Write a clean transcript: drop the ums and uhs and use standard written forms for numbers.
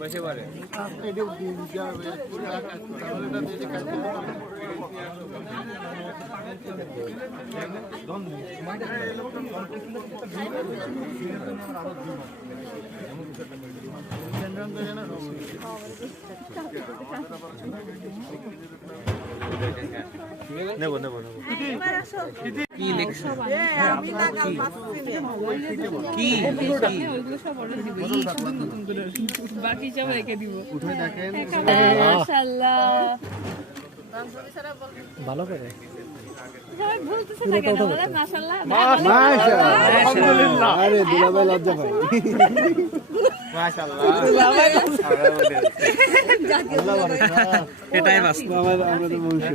বসে পারে নেব নেব নেব কি লিখছো কি বাকি সব রেখে দিব উঠে দেখেন মাশাআল্লাহ ভালো করে সবাই বলতেছে না কেন বলে মাশাআল্লাহ মাশাআল্লাহ আলহামদুলিল্লাহ আরে দুলাভাই লজ্জা পায় মাশাআল্লাহ দুলাভাই আল্লাহ এটাই বাস্তব আমরা তো বলছি